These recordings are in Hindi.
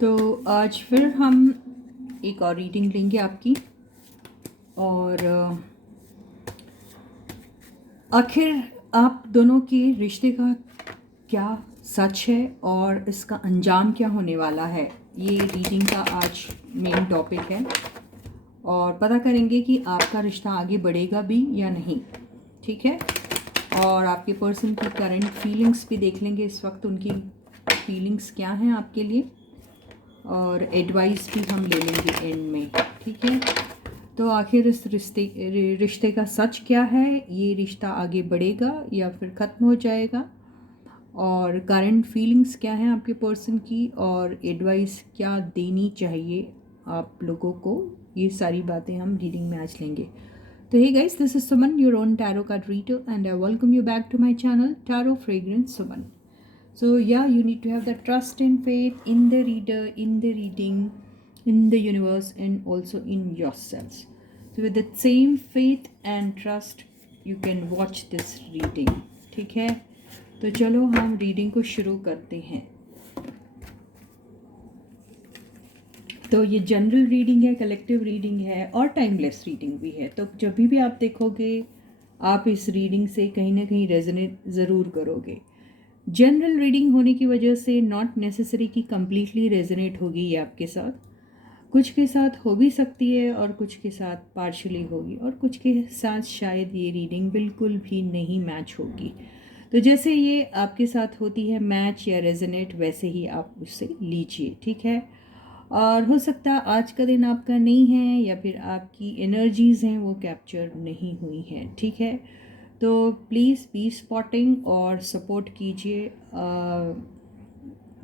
तो आज फिर हम एक और रीडिंग लेंगे आपकी। और आखिर आप दोनों के रिश्ते का क्या सच है और इसका अंजाम क्या होने वाला है, ये रीडिंग का आज मेन टॉपिक है। और पता करेंगे कि आपका रिश्ता आगे बढ़ेगा भी या नहीं, ठीक है। और आपके पर्सन की करंट फीलिंग्स भी देख लेंगे, इस वक्त उनकी फीलिंग्स क्या हैं आपके लिए, और एडवाइस भी हम ले लेंगे एंड में, ठीक है। तो आखिर इस रिश्ते का सच क्या है, ये रिश्ता आगे बढ़ेगा या फिर ख़त्म हो जाएगा, और करंट फीलिंग्स क्या हैं आपके पर्सन की, और एडवाइस क्या देनी चाहिए आप लोगों को, ये सारी बातें हम रीडिंग में आज लेंगे। तो hey guys, this is Suman, your own tarot card reader, and I welcome you back to my channel, Tarot Fragrance Suman. So yeah, you need to have the trust and faith in the reader, in the reading, in the universe, and also in yourselves. So with that same faith and trust, you can watch this reading. ठीक है, तो चलो हम रीडिंग को शुरू करते हैं। तो ये जनरल रीडिंग है, कलेक्टिव रीडिंग है और टाइमलेस रीडिंग भी है। तो जब भी आप देखोगे, आप इस रीडिंग से कहीं ना कहीं रेजोनेट ज़रूर करोगे। जनरल रीडिंग होने की वजह से नॉट नेसेसरी कि कम्प्लीटली रेजोनेट होगी ये आपके साथ, कुछ के साथ हो भी सकती है और कुछ के साथ पार्शली होगी, और कुछ के साथ शायद ये रीडिंग बिल्कुल भी नहीं मैच होगी। तो जैसे ये आपके साथ होती है मैच या रेजोनेट, वैसे ही आप उससे लीजिए, ठीक है। और हो सकता है आज का दिन आपका नहीं है, या फिर आपकी एनर्जीज़ हैं वो कैप्चर नहीं हुई हैं, ठीक है। तो प्लीज़ बी स्पॉटिंग और सपोर्ट कीजिए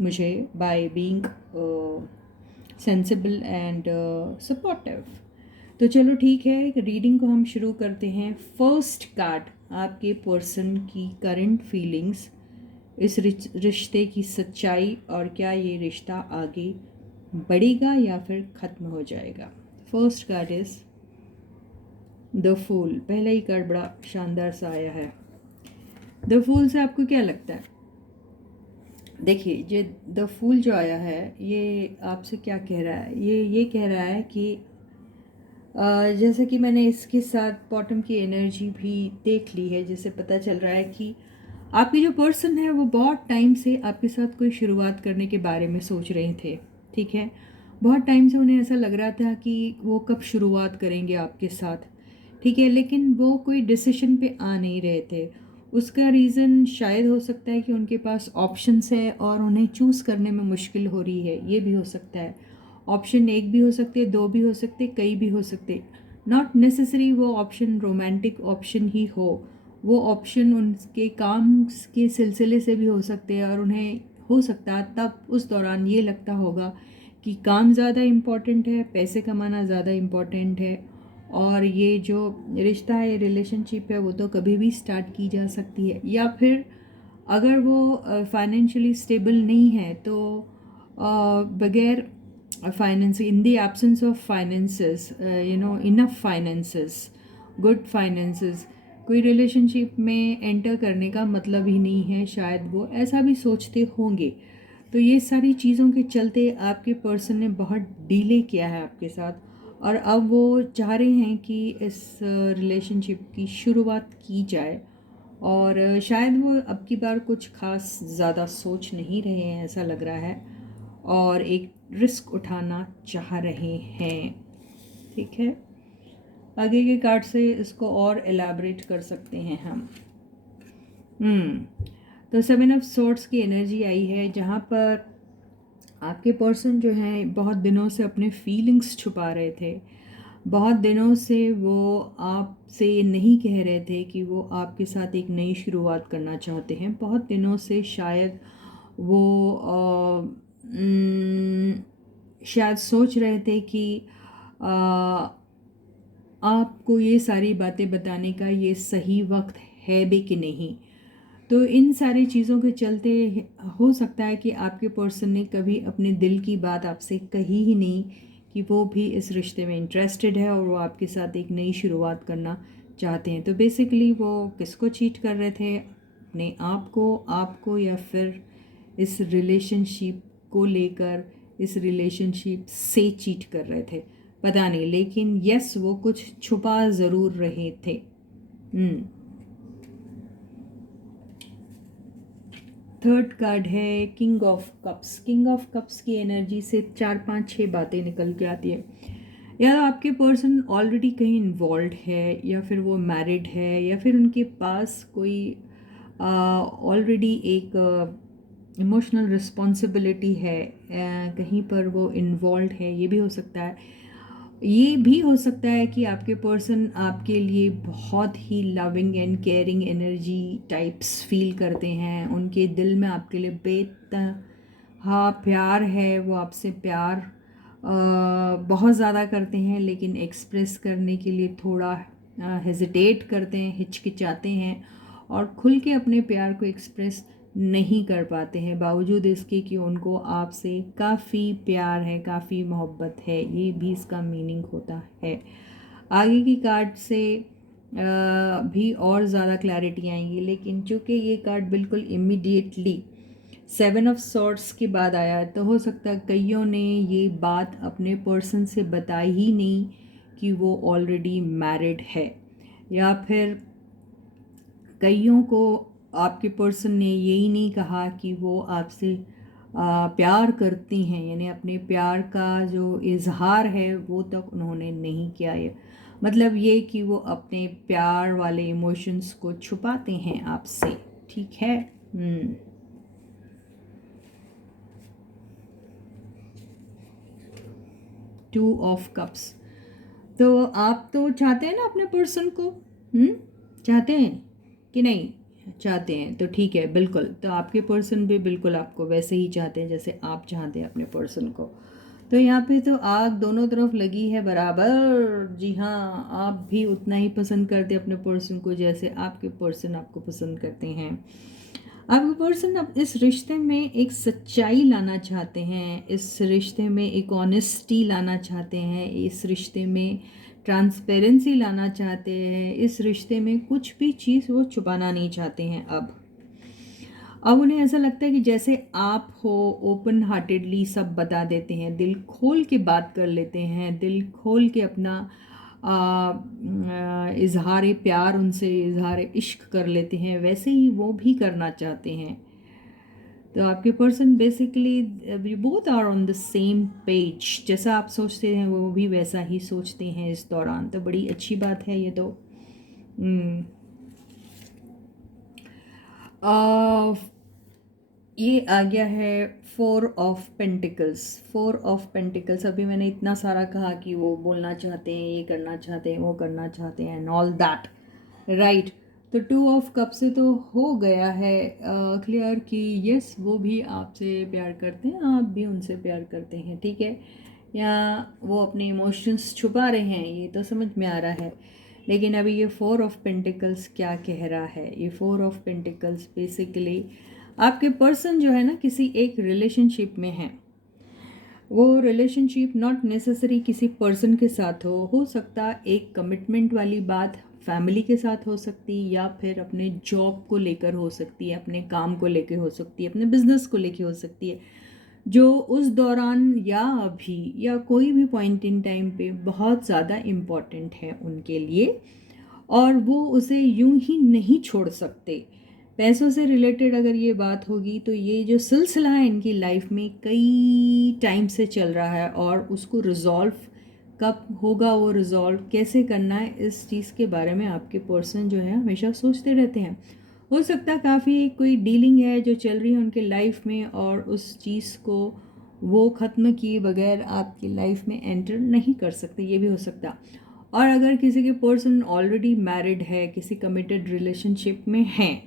मुझे by being sensible and supportive. तो चलो ठीक है, रीडिंग को हम शुरू करते हैं। फर्स्ट कार्ड, आपके पर्सन की करंट फीलिंग्स, इस रिश्ते की सच्चाई, और क्या ये रिश्ता आगे बढ़ेगा या फिर ख़त्म हो जाएगा। First card is the fool. पहला ही कार्ड बड़ा शानदार सा आया है। द फूल से आपको क्या लगता है? देखिए, ये द फूल जो आया है, ये आपसे क्या कह रहा है? ये कह रहा है कि जैसे कि मैंने इसके साथ बॉटम की एनर्जी भी देख ली है, जिससे पता चल रहा है कि आपके जो पर्सन है वो बहुत टाइम से आपके साथ कोई शुरुआत करने के बारे में सोच रहे थे, ठीक है। बहुत टाइम से उन्हें ऐसा लग रहा था कि वो कब शुरुआत करेंगे आपके साथ, ठीक है, लेकिन वो कोई डिसीजन पे आ नहीं रहे थे। उसका रीज़न शायद हो सकता है कि उनके पास ऑप्शंस है और उन्हें चूज़ करने में मुश्किल हो रही है, ये भी हो सकता है। ऑप्शन एक भी हो सकते, दो भी हो सकते, कई भी हो सकते। नॉट नेसेसरी वो ऑप्शन रोमांटिक ऑप्शन ही हो, वो ऑप्शन उनके काम के सिलसिले से भी हो सकते हैं, और उन्हें हो सकता है तब उस दौरान ये लगता होगा कि काम ज़्यादा इम्पॉर्टेंट है, पैसे कमाना ज़्यादा इम्पॉर्टेंट है, और ये जो रिश्ता है, रिलेशनशिप है, वो तो कभी भी स्टार्ट की जा सकती है। या फिर अगर वो फाइनेंशियली स्टेबल नहीं है तो बगैर finance, in the absence of finances, enough finances, good finances, कोई रिलेशनशिप में एंटर करने का मतलब ही नहीं है, शायद वो ऐसा भी सोचते होंगे। तो ये सारी चीज़ों के चलते आपके पर्सन ने बहुत डीले किया है आपके साथ, और अब वो चाह रहे हैं कि इस रिलेशनशिप की शुरुआत की जाए। और शायद वो अब की बार कुछ खास ज़्यादा सोच नहीं रहे हैं, ऐसा लग रहा है, और एक रिस्क उठाना चाह रहे हैं, ठीक है। आगे के कार्ड से इसको और एलैबोरेट कर सकते हैं हम। तो 7 ऑफ सोर्ड्स की एनर्जी आई है, जहाँ पर आपके पर्सन जो हैं बहुत दिनों से अपने फीलिंग्स छुपा रहे थे। बहुत दिनों से वो आपसे नहीं कह रहे थे कि वो आपके साथ एक नई शुरुआत करना चाहते हैं। बहुत दिनों से शायद वो शायद सोच रहे थे कि आपको ये सारी बातें बताने का ये सही वक्त है भी कि नहीं। तो इन सारी चीज़ों के चलते हो सकता है कि आपके पर्सन ने कभी अपने दिल की बात आपसे कही ही नहीं कि वो भी इस रिश्ते में इंटरेस्टेड है और वो आपके साथ एक नई शुरुआत करना चाहते हैं। तो बेसिकली वो किसको चीट कर रहे थे? अपने आप को या फिर इस रिलेशनशिप को लेकर, इस रिलेशनशिप से चीट कर रहे थे, पता नहीं, लेकिन यस वो कुछ छुपा ज़रूर रहे थे। थर्ड कार्ड है king of cups. King of cups की एनर्जी से 4 5 6 बातें निकल के आती है। या आपके पर्सन ऑलरेडी कहीं इन्वॉल्व है, या फिर वो मैरिड है, या फिर उनके पास कोई ऑलरेडी एक इमोशनल रिस्पॉन्सिबिलिटी है, कहीं पर वो इन्वॉल्व है, ये भी हो सकता है। ये भी हो सकता है कि आपके पर्सन आपके लिए बहुत ही loving and caring energy types feel करते हैं, उनके दिल में आपके लिए बेतहा प्यार है, वो आपसे प्यार बहुत ज़्यादा करते हैं, लेकिन एक्सप्रेस करने के लिए थोड़ा हेजिटेट करते हैं, हिचकिचाते हैं और खुल के अपने प्यार को एक्सप्रेस नहीं कर पाते हैं, बावजूद इसके कि उनको आपसे काफ़ी प्यार है, काफ़ी मोहब्बत है। ये भी इसका मीनिंग होता है। आगे की कार्ड से भी और ज़्यादा क्लैरिटी आएंगी, लेकिन चूँकि ये कार्ड बिल्कुल इमीडिएटली 7 ऑफ सॉर्ड्स के बाद आया है, तो हो सकता है कईयों ने ये बात अपने पर्सन से बताई ही नहीं कि वो ऑलरेडी मैरिड है, या फिर कईयों को आपके पर्सन ने यही नहीं कहा कि वो आपसे प्यार करती हैं, यानी अपने प्यार का जो इजहार है वो तक उन्होंने नहीं किया है। मतलब ये कि वो अपने प्यार वाले इमोशंस को छुपाते हैं आपसे, ठीक है। 2 ऑफ कप्स। तो आप तो चाहते हैं ना अपने पर्सन को, चाहते हैं कि नहीं? चाहते हैं तो ठीक है, बिल्कुल। तो आपके पर्सन भी बिल्कुल आपको वैसे ही चाहते हैं जैसे आप चाहते हैं अपने पर्सन को। तो यहाँ पे तो आग दोनों तरफ लगी है बराबर। जी हाँ, आप भी उतना ही पसंद करते हैं अपने पर्सन को जैसे आपके पर्सन आपको पसंद करते हैं। आपके पर्सन अब इस रिश्ते में एक सच्चाई लाना चाहते हैं, इस रिश्ते में एक ऑनेस्टी लाना चाहते हैं, इस रिश्ते में ट्रांसपेरेंसी लाना चाहते हैं, इस रिश्ते में कुछ भी चीज़ वो छुपाना नहीं चाहते हैं। अब उन्हें ऐसा लगता है कि जैसे आप हो, ओपन हार्टेडली सब बता देते हैं, दिल खोल के बात कर लेते हैं, दिल खोल के अपना इजहार प्यार उनसे, इजहार इश्क कर लेते हैं, वैसे ही वो भी करना चाहते हैं। तो आपके person basically both are on the same page, जैसा आप सोचते हैं वो भी वैसा ही सोचते हैं इस दौरान। तो बड़ी अच्छी बात है ये तो। ये आ गया है 4 ऑफ पेंटिकल्स। 4 ऑफ पेंटिकल्स, अभी मैंने इतना सारा कहा कि वो बोलना चाहते हैं, ये करना चाहते हैं, वो करना चाहते हैं एंड ऑल दैट, राइट। तो 2 ऑफ कप से तो हो गया है क्लियर कि यस वो भी आपसे प्यार करते हैं, आप भी उनसे प्यार करते हैं, ठीक है। या वो अपने इमोशंस छुपा रहे हैं, ये तो समझ में आ रहा है। लेकिन अभी ये 4 ऑफ पेंटिकल्स क्या कह रहा है? ये 4 ऑफ पेंटिकल्स बेसिकली आपके पर्सन जो है ना किसी एक रिलेशनशिप में है। वो रिलेशनशिप नॉट नेसेसरी किसी पर्सन के साथ हो सकता एक कमिटमेंट वाली बात फैमिली के साथ हो सकती, या फिर अपने जॉब को लेकर हो सकती है, अपने काम को लेकर हो सकती है, अपने बिजनेस को लेकर हो सकती है, जो उस दौरान या अभी या कोई भी पॉइंट इन टाइम पे बहुत ज़्यादा इम्पॉर्टेंट है उनके लिए, और वो उसे यूं ही नहीं छोड़ सकते। पैसों से रिलेटेड अगर ये बात होगी तो ये जो सिलसिला है इनकी लाइफ में कई टाइम से चल रहा है, और उसको रिजॉल्व कब होगा, वो रिजॉल्व कैसे करना है, इस चीज़ के बारे में आपके पर्सन जो है हमेशा सोचते रहते हैं। हो सकता है काफ़ी कोई डीलिंग है जो चल रही है उनके लाइफ में, और उस चीज़ को वो ख़त्म किए बगैर आपकी लाइफ में एंटर नहीं कर सकते, ये भी हो सकता। और अगर किसी के पर्सन ऑलरेडी मैरिड है, किसी कमिटेड रिलेशनशिप में हैं,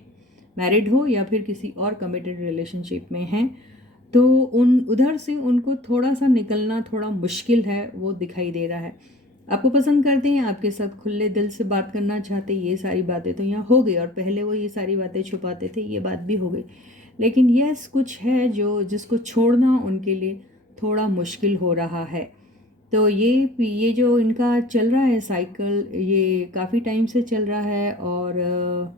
मैरिड हो या फिर किसी और कमिटेड रिलेशनशिप में हैं, तो उन उधर से उनको थोड़ा सा निकलना थोड़ा मुश्किल है, वो दिखाई दे रहा है। आपको पसंद करते हैं, आपके साथ खुले दिल से बात करना चाहते, ये सारी बातें तो यहाँ हो गई, और पहले वो ये सारी बातें छुपाते थे, ये बात भी हो गई। लेकिन यस कुछ है जो जिसको छोड़ना उनके लिए थोड़ा मुश्किल हो रहा है। तो ये जो इनका चल रहा है साइकिल, ये काफ़ी टाइम से चल रहा है, और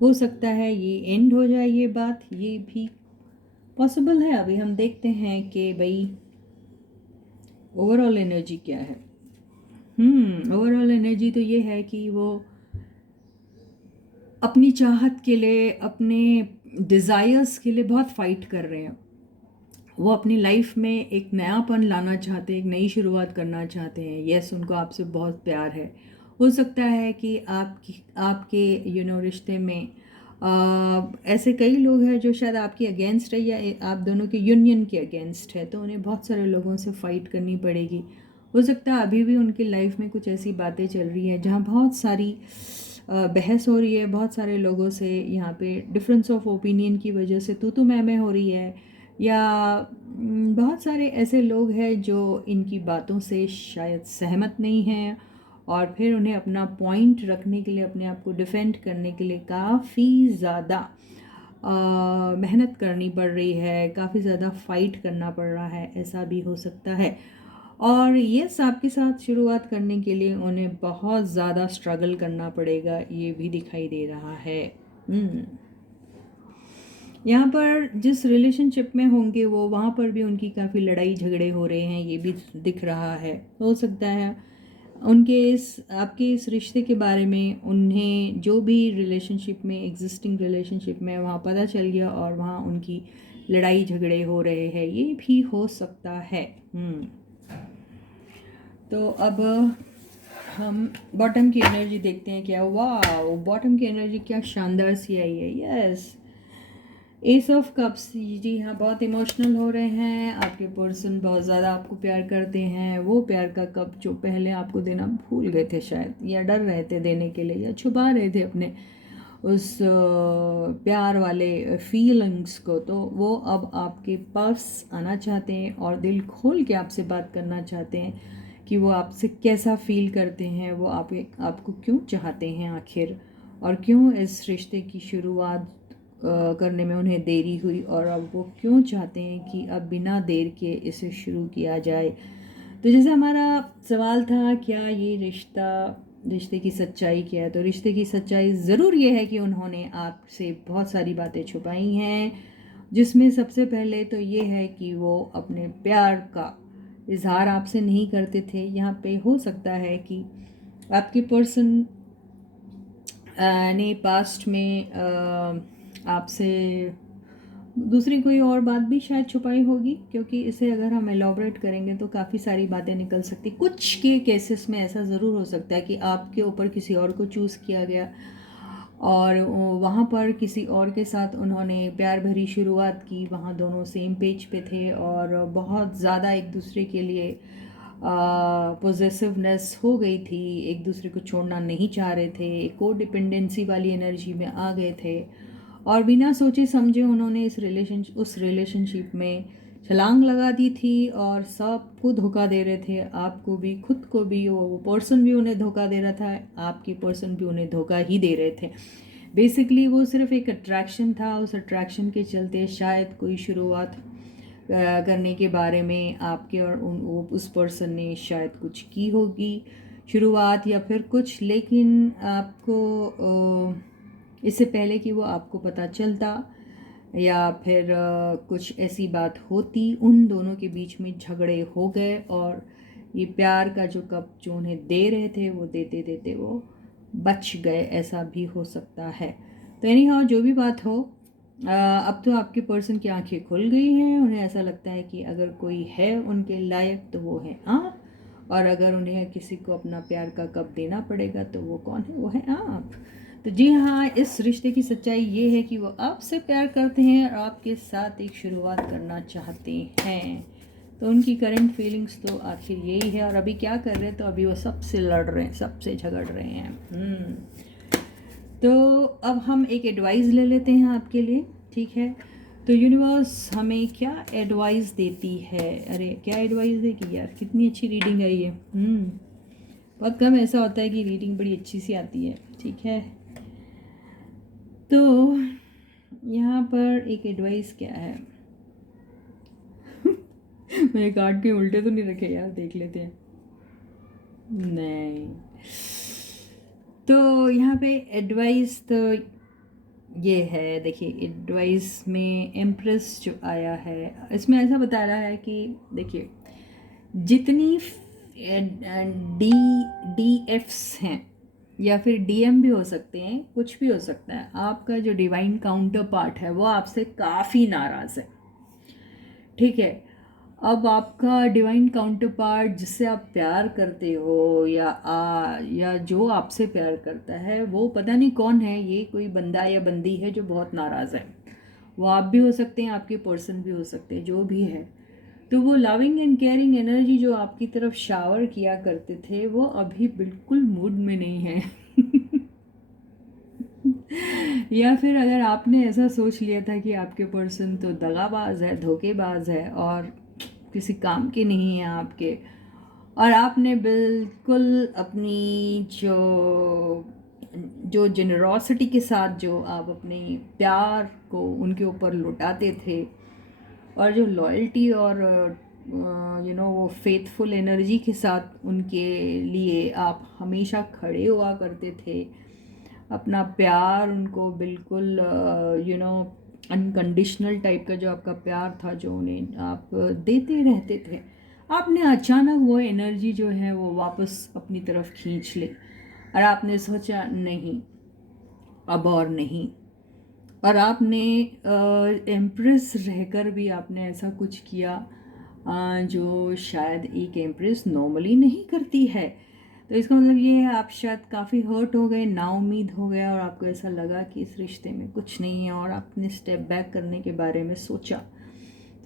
हो सकता है ये एंड हो जाए ये बात, ये भी पॉसिबल है। अभी हम देखते हैं कि भाई ओवरऑल एनर्जी क्या है? ओवरऑल एनर्जी तो ये है कि वो अपनी चाहत के लिए, अपने डिज़ायर्स के लिए बहुत फाइट कर रहे हैं। वो अपनी लाइफ में एक नयापन लाना चाहते हैं, एक नई शुरुआत करना चाहते हैं। यस, उनको आपसे बहुत प्यार है। हो सकता है कि आपके रिश्ते में ऐसे कई लोग हैं जो शायद आपके अगेंस्ट है, या आप दोनों के यूनियन के अगेंस्ट है, तो उन्हें बहुत सारे लोगों से फ़ाइट करनी पड़ेगी। हो सकता है अभी भी उनकी लाइफ में कुछ ऐसी बातें चल रही है जहाँ बहुत सारी बहस हो रही है, बहुत सारे लोगों से यहाँ पे डिफरेंस ऑफ ओपिनियन की वजह से तू मैं हो रही है, या बहुत सारे ऐसे लोग हैं जो इनकी बातों से शायद सहमत नहीं हैं, और फिर उन्हें अपना पॉइंट रखने के लिए, अपने आप को डिफेंड करने के लिए काफ़ी ज़्यादा मेहनत करनी पड़ रही है, काफ़ी ज़्यादा फाइट करना पड़ रहा है, ऐसा भी हो सकता है। और यस, आपके साथ शुरुआत करने के लिए उन्हें बहुत ज़्यादा स्ट्रगल करना पड़ेगा, ये भी दिखाई दे रहा है। यहाँ पर जिस रिलेशनशिप में होंगे वो, वहाँ पर भी उनकी काफ़ी लड़ाई झगड़े हो रहे हैं, ये भी दिख रहा है। हो सकता है उनके आपके इस रिश्ते के बारे में उन्हें जो भी रिलेशनशिप में, एग्जिस्टिंग रिलेशनशिप में वहाँ पता चल गया और वहाँ उनकी लड़ाई झगड़े हो रहे हैं, ये भी हो सकता है। तो अब हम बॉटम की एनर्जी देखते हैं क्या। वाह, बॉटम की एनर्जी क्या शानदार सी आई है। Yes, ace of cups. जी हाँ, बहुत इमोशनल हो रहे हैं। आपके पर्सन बहुत ज़्यादा आपको प्यार करते हैं। वो प्यार का कप जो पहले आपको देना भूल गए थे शायद, या डर रहे थे देने के लिए, या छुपा रहे थे अपने उस प्यार वाले फीलिंग्स को, तो वो अब आपके पास आना चाहते हैं और दिल खोल के आपसे बात करना चाहते हैं कि वो आपसे कैसा फील करते हैं, वो आपको क्यों चाहते हैं आखिर, और क्यों इस रिश्ते की शुरुआत करने में उन्हें देरी हुई, और अब वो क्यों चाहते हैं कि अब बिना देर के इसे शुरू किया जाए। तो जैसे हमारा सवाल था, क्या ये रिश्ते की सच्चाई क्या है, तो रिश्ते की सच्चाई ज़रूर ये है कि उन्होंने आपसे बहुत सारी बातें छुपाई हैं, जिसमें सबसे पहले तो ये है कि वो अपने प्यार का इजहार आपसे नहीं करते थे। यहाँ पे हो सकता है कि आपके पर्सन ने पास्ट में आपसे दूसरी कोई और बात भी शायद छुपाई होगी, क्योंकि इसे अगर हम एलॉबरेट करेंगे तो काफ़ी सारी बातें निकल सकती। कुछ के केसेस में ऐसा ज़रूर हो सकता है कि आपके ऊपर किसी और को चूज़ किया गया और वहाँ पर किसी और के साथ उन्होंने प्यार भरी शुरुआत की, वहाँ दोनों सेम पेज पे थे और बहुत ज़्यादा एक दूसरे के लिए पॉजेसिवनेस हो गई थी, एक दूसरे को छोड़ना नहीं चाह रहे थे, को डिपेंडेंसी वाली एनर्जी में आ गए थे, और बिना सोचे समझे उन्होंने उस रिलेशनशिप में छलांग लगा दी थी और सबको धोखा दे रहे थे, आपको भी, खुद को भी। वो पर्सन भी उन्हें धोखा दे रहा था, आपके पर्सन भी उन्हें धोखा ही दे रहे थे। बेसिकली वो सिर्फ एक अट्रैक्शन था, उस अट्रैक्शन के चलते शायद कोई शुरुआत करने के बारे में आपके और उस पर्सन ने शायद कुछ की होगी शुरुआत या फिर कुछ, लेकिन आपको इससे पहले कि वो आपको पता चलता या फिर कुछ ऐसी बात होती, उन दोनों के बीच में झगड़े हो गए और ये प्यार का जो कप जो उन्हें दे रहे थे वो देते देते वो बच गए, ऐसा भी हो सकता है। तो एनी हाउ, जो भी बात हो, अब तो आपके पर्सन की आंखें खुल गई हैं। उन्हें ऐसा लगता है कि अगर कोई है उनके लायक तो वो है आप, और अगर उन्हें किसी को अपना प्यार का कप देना पड़ेगा तो वो कौन है, वो है आप। तो जी हाँ, इस रिश्ते की सच्चाई ये है कि वो आपसे प्यार करते हैं और आपके साथ एक शुरुआत करना चाहते हैं। तो उनकी करंट फीलिंग्स तो आखिर यही है, और अभी क्या कर रहे हैं, तो अभी वो सबसे लड़ रहे हैं, सबसे झगड़ रहे हैं। तो अब हम एक एडवाइस ले लेते हैं आपके लिए, ठीक है। तो यूनिवर्स हमें क्या एडवाइस देती है? अरे क्या एडवाइस देगी यार, कितनी अच्छी रीडिंग आई है। बहुत कम ऐसा होता है कि रीडिंग बड़ी अच्छी सी आती है, ठीक है। तो यहाँ पर एक एडवाइस क्या है मेरे कार्ड के उल्टे तो नहीं रखे यार, देख लेते हैं। नहीं, तो यहाँ पे एडवाइस तो ये है, देखिए एडवाइस में एम्प्रेस जो आया है, इसमें ऐसा बता रहा है कि देखिए, जितनी डी डी एफ्स हैं या फिर डीएम भी हो सकते हैं, कुछ भी हो सकता है, आपका जो डिवाइन काउंटर पार्ट है वो आपसे काफ़ी नाराज़ है। ठीक है, अब आपका डिवाइन काउंटर पार्ट जिससे आप प्यार करते हो या जो आपसे प्यार करता है, वो पता नहीं कौन है, ये कोई बंदा या बंदी है जो बहुत नाराज़ है। वो आप भी हो सकते हैं, आपके पर्सन भी हो सकते हैं, जो भी है। तो वो लविंग एंड केयरिंग एनर्जी जो आपकी तरफ शावर किया करते थे वो अभी बिल्कुल मूड में नहीं है। या फिर अगर आपने ऐसा सोच लिया था कि आपके पर्सन तो दगाबाज है, धोखेबाज है और किसी काम के नहीं है आपके, और आपने बिल्कुल अपनी जो जेनरॉसिटी के साथ जो आप अपने प्यार को उनके ऊपर लुटाते थे, और जो लॉयल्टी और वो फेथफुल एनर्जी के साथ उनके लिए आप हमेशा खड़े हुआ करते थे, अपना प्यार उनको बिल्कुल अनकंडीशनल टाइप का जो आपका प्यार था जो उन्हें आप देते रहते थे, आपने अचानक वो एनर्जी जो है वो वापस अपनी तरफ खींच ली और आपने सोचा नहीं, अब और नहीं। और आपने एम्प्रेस रहकर भी आपने ऐसा कुछ किया जो शायद एक एम्प्रेस नॉर्मली नहीं करती है। तो इसका मतलब ये है आप शायद काफ़ी हर्ट हो गए, नाउम्मीद हो गया, और आपको ऐसा लगा कि इस रिश्ते में कुछ नहीं है और आपने स्टेप बैक करने के बारे में सोचा।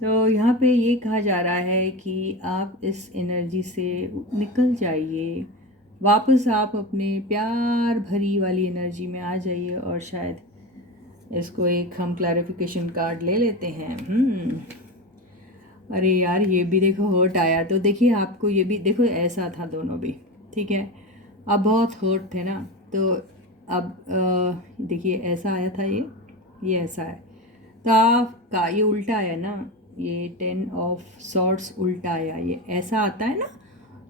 तो यहाँ पे ये कहा जा रहा है कि आप इस एनर्जी से निकल जाइए, वापस आप अपने प्यार भरी वाली एनर्जी में आ जाइए। और शायद इसको एक हम क्लैरिफिकेशन कार्ड ले लेते हैं। अरे यार, ये भी देखो हर्ट आया, तो देखिए आपको ये भी देखो ऐसा था दोनों भी, ठीक है। अब बहुत हर्ट थे ना, तो अब देखिए ऐसा आया था, ये ऐसा है, तो आपका ये उल्टा आया ना, ये 10 ऑफ सॉर्ड्स उल्टा आया, ये ऐसा आता है ना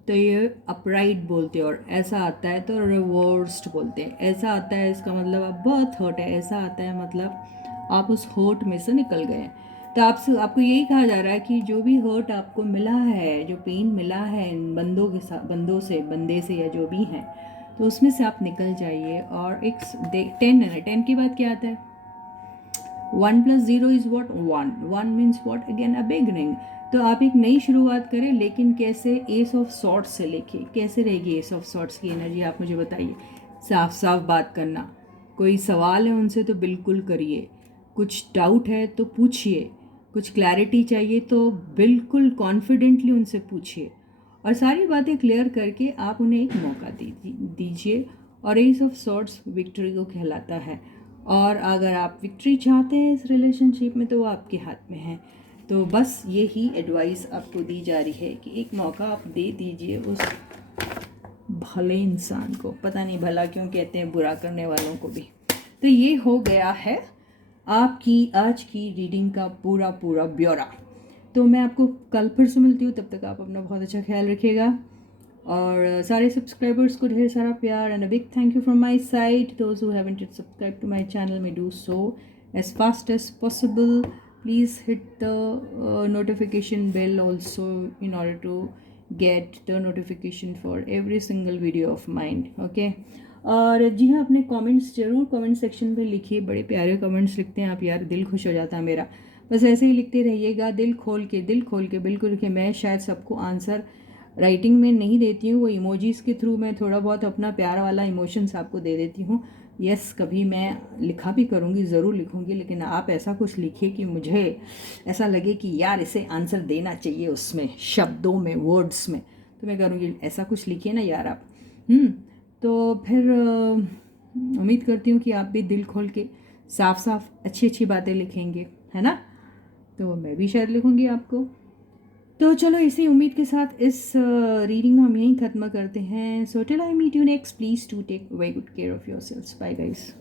तो ये अपराइट बोलते हैं, और ऐसा आता है तो रिवर्स्ड बोलते हैं। ऐसा आता है इसका मतलब आप बहुत हर्ट है, ऐसा आता है मतलब आप उस हर्ट में से निकल गए। तो आपको यही कहा जा रहा है कि जो भी हर्ट आपको मिला है, जो पेन मिला है इन बंदों के साथ, बंदे से या जो भी हैं, तो उसमें से आप निकल जाइए। और एक 10 है ना, 10 के बाद क्या आता है? 1 + 0 is what? 1। 1 means what? Again a beginning. तो आप एक नई शुरुआत करें, लेकिन कैसे? एस ऑफ सॉर्ट्स से लेके कैसे रहेगी एस ऑफ सॉर्ट्स की एनर्जी, आप मुझे बताइए। साफ साफ बात करना, कोई सवाल है उनसे तो बिल्कुल करिए, कुछ डाउट है तो पूछिए, कुछ क्लैरिटी चाहिए तो बिल्कुल कॉन्फिडेंटली उनसे पूछिए, और सारी बातें क्लियर करके आप उन्हें एक मौका दीजिए। और एस ऑफ सॉर्ट्स विक्ट्री को कहलाता है, और अगर आप विक्ट्री चाहते हैं इस रिलेशनशिप में तो वो आपके हाथ में है। तो बस यही एडवाइस आपको दी जा रही है कि एक मौका आप दे दीजिए उस भले इंसान को। पता नहीं भला क्यों कहते हैं बुरा करने वालों को भी। तो ये हो गया है आपकी आज की रीडिंग का पूरा ब्यौरा। तो मैं आपको कल फिर से मिलती हूँ, तब तक आप अपना बहुत अच्छा ख्याल रखिएगा, और सारे सब्सक्राइबर्स को ढेर सारा प्यार, and a big thank you from my side. Those who haven't yet subscribed to my channel may do so as fast as possible. Please hit the notification bell also in order to get the notification for every single video of mine. Okay? और जी हाँ, अपने कमेंट्स ज़रूर कमेंट सेक्शन पे लिखिए। बड़े प्यारे कमेंट्स लिखते हैं आप यार, दिल खुश हो जाता है मेरा। बस ऐसे ही लिखते रहिएगा, दिल खोल के बिल्कुल लिखिए। मैं शायद सबको आंसर राइटिंग में नहीं देती हूँ, वो इमोजीज़ के थ्रू मैं थोड़ा बहुत अपना प्यार वाला इमोशंस आपको दे देती हूँ। यस, कभी मैं लिखा भी करूँगी, ज़रूर लिखूँगी, लेकिन आप ऐसा कुछ लिखिए कि मुझे ऐसा लगे कि यार इसे आंसर देना चाहिए, उसमें शब्दों में, वर्ड्स में। तो मैं करूँगी ऐसा कुछ लिखिए ना यार आप। तो फिर उम्मीद करती हूँ कि आप भी दिल खोल के साफ साफ अच्छी बातें लिखेंगे, है ना? तो मैं भी शायद लिखूँगी आपको। तो चलो इसी उम्मीद के साथ इस रीडिंग हम यहीं ख़त्म करते हैं। So till I meet you next, please to take very good care of yourself. Bye guys.